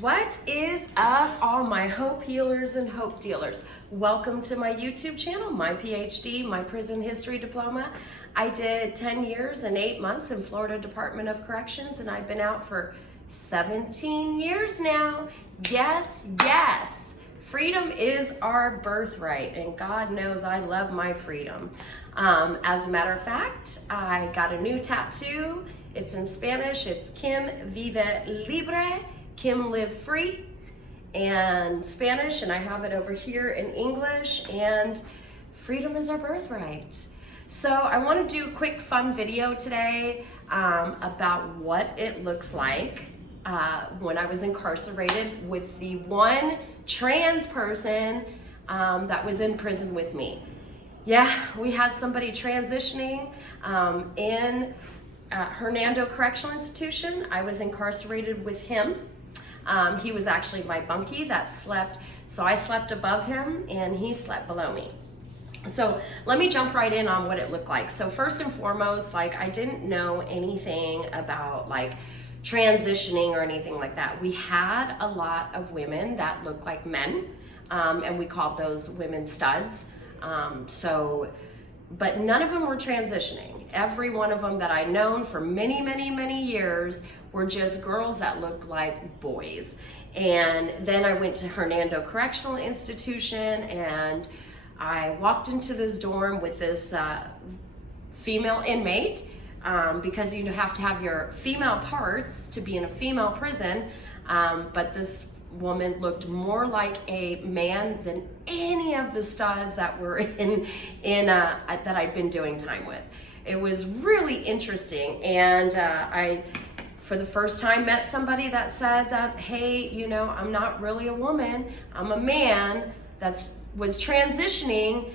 What is up, all my hope healers and hope dealers? Welcome to my YouTube channel, my PhD, my prison history diploma. I did 10 years and 8 months in Florida Department of Corrections, and I've been out for 17 years now. Yes. Freedom is our birthright, and God knows I love my freedom. As a matter of fact, I got a new tattoo. It's in Spanish. It's Kim Vive Libre. Kim Live Free and Spanish, and I have it over here in English, and freedom is our birthright. So I want to do a quick fun video today about what it looks like when I was incarcerated with the one trans person that was in prison with me. Yeah, we had somebody transitioning in Hernando Correctional Institution. I was incarcerated with him. He was actually my bunkie that slept, so I slept above him and he slept below me. So let me jump right in on what it looked like. So first and foremost, I didn't know anything about transitioning or anything like that. We had a lot of women that looked like men, and we called those women studs. But none of them were transitioning. Every one of them that I'd known for many years were just girls that looked like boys. And then I went to Hernando Correctional Institution, and I walked into this dorm with this female inmate, because you have to have your female parts to be in a female prison, but this woman looked more like a man than any of the studs that were that I'd been doing time with. It was really interesting, and I, for the first time, met somebody that said that, hey, I'm not really a woman, I'm a man that was transitioning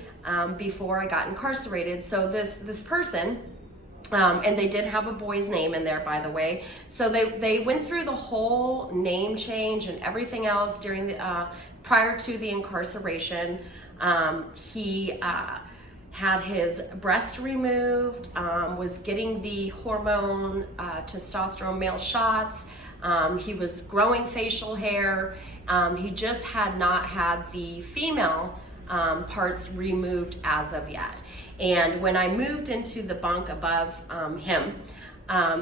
before I got incarcerated. So this person, and they did have a boy's name in there, by the way. So they went through the whole name change and everything else during the prior to the incarceration. He had his breast removed, was getting the hormone testosterone male shots. He was growing facial hair. He just had not had the female parts removed as of yet. And when I moved into the bunk above him,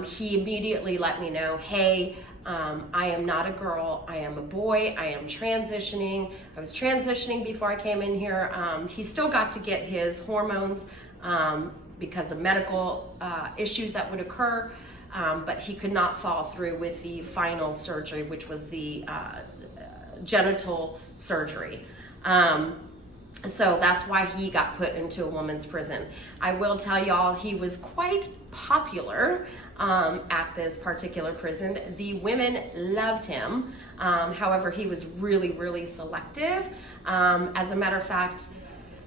he immediately let me know, hey, I am not a girl, I am a boy, I am transitioning. I was transitioning before I came in here. He still got to get his hormones because of medical issues that would occur, but he could not follow through with the final surgery, which was the genital surgery. So that's why he got put into a woman's prison. I will tell y'all, he was quite popular at this particular prison. The women loved him. However, he was really selective. As a matter of fact,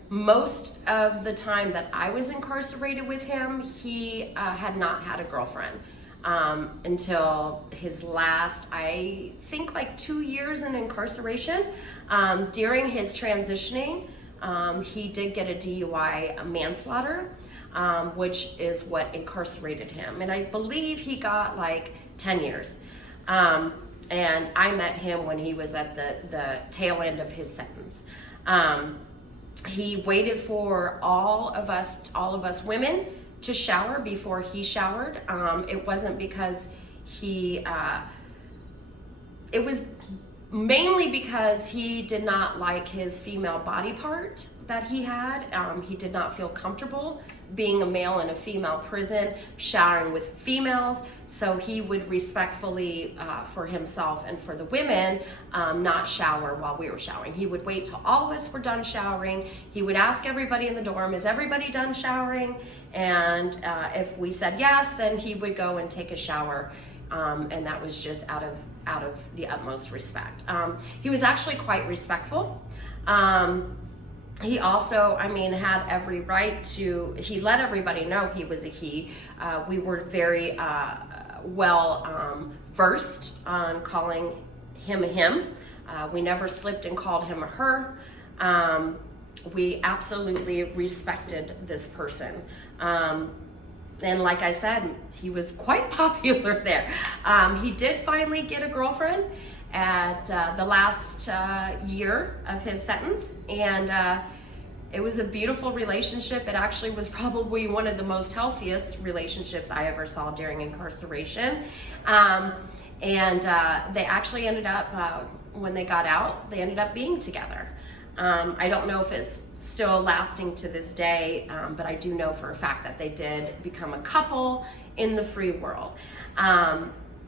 most of the time that I was incarcerated with him, he had not had a girlfriend until his last, I think, 2 years in incarceration. During his transitioning, he did get a DUI manslaughter, which is what incarcerated him. And I believe he got 10 years. And I met him when he was at the tail end of his sentence. He waited for all of us women to shower before he showered. It wasn't because it was mainly because he did not like his female body part that he had. He did not feel comfortable being a male in a female prison, showering with females, so he would respectfully, for himself and for the women, not shower while we were showering. He would wait till all of us were done showering. He would ask everybody in the dorm, is everybody done showering? And if we said yes, then he would go and take a shower, and that was just out of the utmost respect. He was actually quite respectful. He also, had every right to, he let everybody know he was a he. We were very well versed on calling him a him. We never slipped and called him a her. We absolutely respected this person. And like I said, he was quite popular there. He did finally get a girlfriend, at the last year of his sentence, and it was a beautiful relationship. It actually was probably one of the most healthiest relationships I ever saw during incarceration. And they actually ended up, when they got out, they ended up being together. I don't know if it's still lasting to this day, but I do know for a fact that they did become a couple in the free world.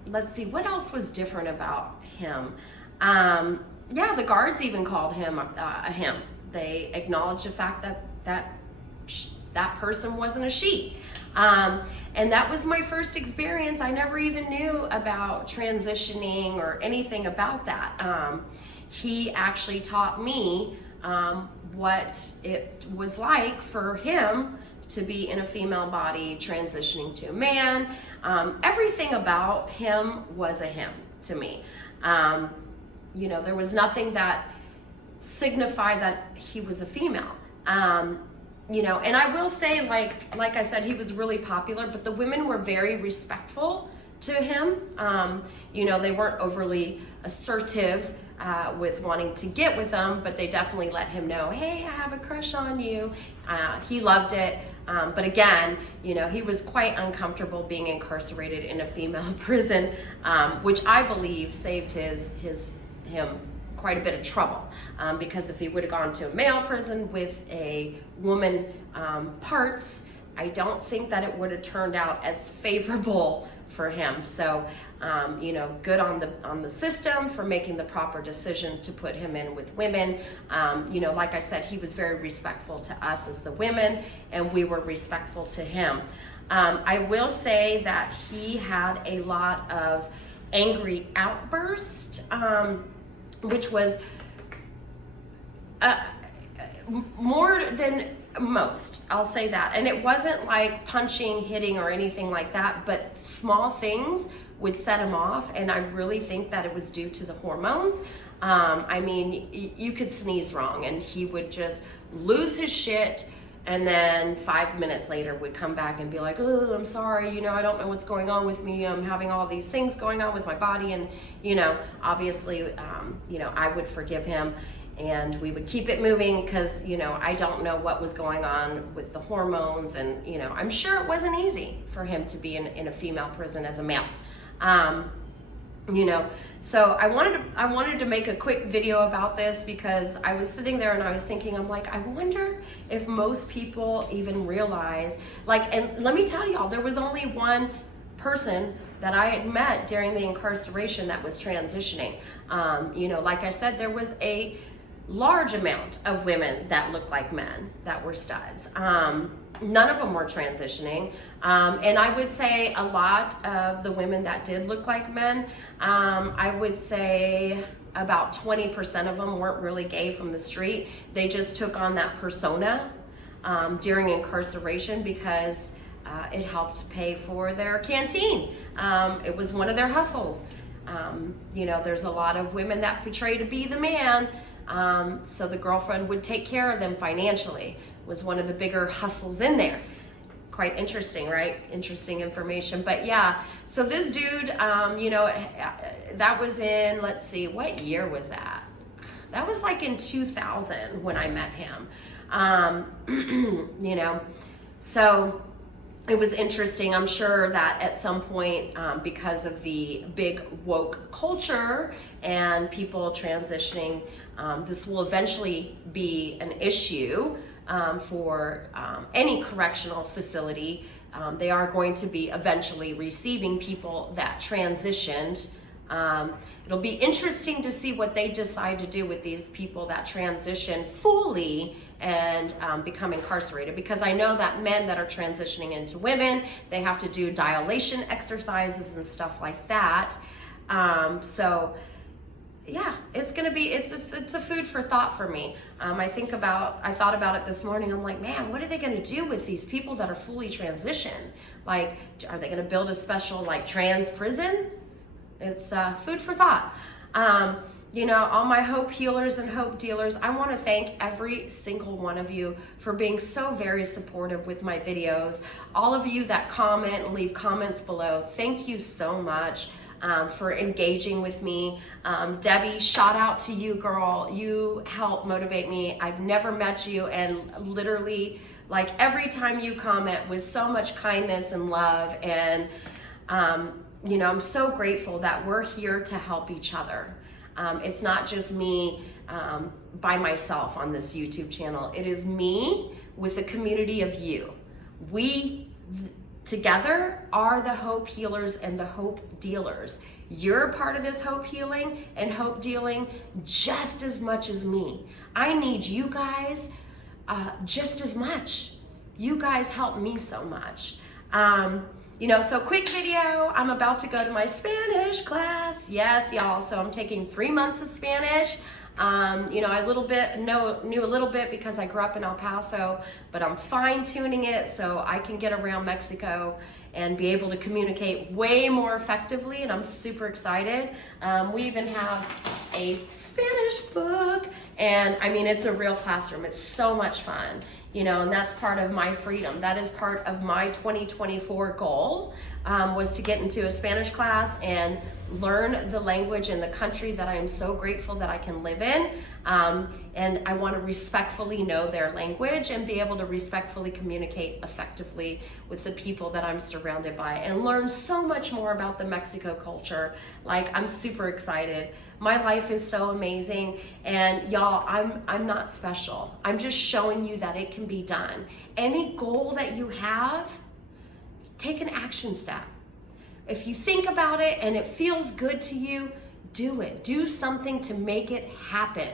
Let's see, what else was different about him? Yeah, the guards even called him a him. They acknowledged the fact that person wasn't a she. And that was my first experience. I never even knew about transitioning or anything about that. He actually taught me what it was like for him to be in a female body, transitioning to a man. Everything about him was a him to me. You know, there was nothing that signified that he was a female. You know, and I will say, like I said, he was really popular, but the women were very respectful to him. You know, they weren't overly assertive with wanting to get with him, but they definitely let him know, hey, I have a crush on you. He loved it. But again, you know, he was quite uncomfortable being incarcerated in a female prison, which I believe saved him quite a bit of trouble, because if he would have gone to a male prison with a woman parts, I don't think that it would have turned out as favorable for him. So, you know, good on the system for making the proper decision to put him in with women. You know, like I said, he was very respectful to us as the women, and we were respectful to him. I will say that he had a lot of angry outbursts, which was more than most, I'll say that. And it wasn't like punching, hitting, or anything like that, but small things would set him off, and I really think that it was due to the hormones. I mean, you could sneeze wrong and he would just lose his shit, and then 5 minutes later would come back and be like, oh, I'm sorry, you know, I don't know what's going on with me. I'm having all these things going on with my body. And, you know, obviously, you know, I would forgive him and we would keep it moving, because, you know, I don't know what was going on with the hormones. And, you know, I'm sure it wasn't easy for him to be in a female prison as a male. You know, so I wanted to make a quick video about this, because I was sitting there and I was thinking, I'm like, I wonder if most people even realize, like, and let me tell y'all, there was only one person that I had met during the incarceration that was transitioning. You know, like I said, there was a large amount of women that looked like men that were studs. None of them were transitioning. And I would say a lot of the women that did look like men, I would say about 20% of them weren't really gay from the street. They just took on that persona during incarceration, because it helped pay for their canteen. It was one of their hustles. You know, there's a lot of women that portray to be the man, so the girlfriend would take care of them financially. Was one of the bigger hustles in there. Quite interesting, right? Interesting information. But yeah, so this dude, you know, that was in, let's see, what year was that? That was like in 2000 when I met him. You know, so it was interesting. I'm sure that at some point, because of the big woke culture and people transitioning, this will eventually be an issue for any correctional facility. They are going to be eventually receiving people that transitioned. It'll be interesting to see what they decide to do with these people that transition fully and become incarcerated, because I know that men that are transitioning into women, they have to do dilation exercises and stuff like that. So yeah, it's gonna be, it's a food for thought for me. I thought about it this morning. I'm like, man, what are they gonna do with these people that are fully transitioned? Like, are they gonna build a special like trans prison? It's food for thought. You know, all my hope healers and hope dealers, I want to thank every single one of you for being so very supportive with my videos. All of you that comment and leave comments below, thank you so much. for engaging with me. Debbie, shout out to you, girl. You help motivate me. I've never met you, and literally, like, every time you comment with so much kindness and love, and you know, I'm so grateful that we're here to help each other. It's not just me by myself on this YouTube channel. It is me with a community of you. We together are the hope healers and the hope dealers. You're part of this hope healing and hope dealing just as much as me. I need you guys just as much. You guys help me so much. You know, so quick video, I'm about to go to my Spanish class. Yes, y'all, so I'm taking 3 months of Spanish. You know, I knew a little bit because I grew up in El Paso, but I'm fine tuning it so I can get around Mexico and be able to communicate way more effectively, and I'm super excited. We even have a Spanish book, and I mean, it's a real classroom. It's so much fun, you know, and that's part of my freedom. That is part of my 2024 goal, was to get into a Spanish class and learn the language in the country that I am so grateful that I can live in. And I want to respectfully know their language and be able to respectfully communicate effectively with the people that I'm surrounded by, and learn so much more about the Mexico culture. Like, I'm super excited. My life is so amazing, and y'all, I'm not special. I'm just showing you that it can be done. Any goal that you have, take an action step. If you think about it and it feels good to you, do it. Do something to make it happen.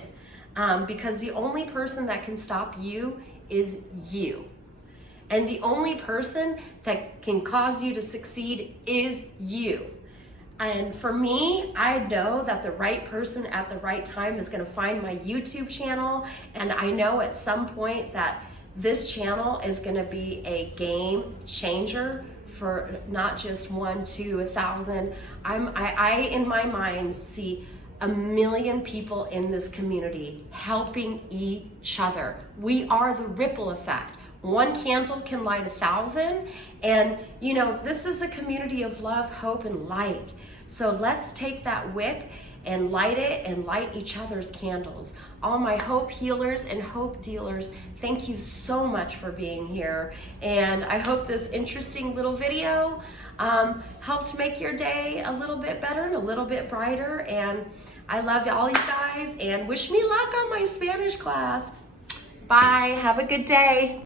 Because the only person that can stop you is you. And the only person that can cause you to succeed is you. And for me, I know that the right person at the right time is going to find my YouTube channel. And I know at some point that this channel is going to be a game changer for not just 1, 2, 1,000. I in my mind see 1 million people in this community helping each other. We are the ripple effect. One candle can light 1,000, and you know, this is a community of love, hope, and light. So let's take that wick and light it and light each other's candles. All my hope healers and hope dealers, thank you so much for being here. And I hope this interesting little video helped make your day a little bit better and a little bit brighter. And I love all you guys, and wish me luck on my Spanish class. Bye, have a good day.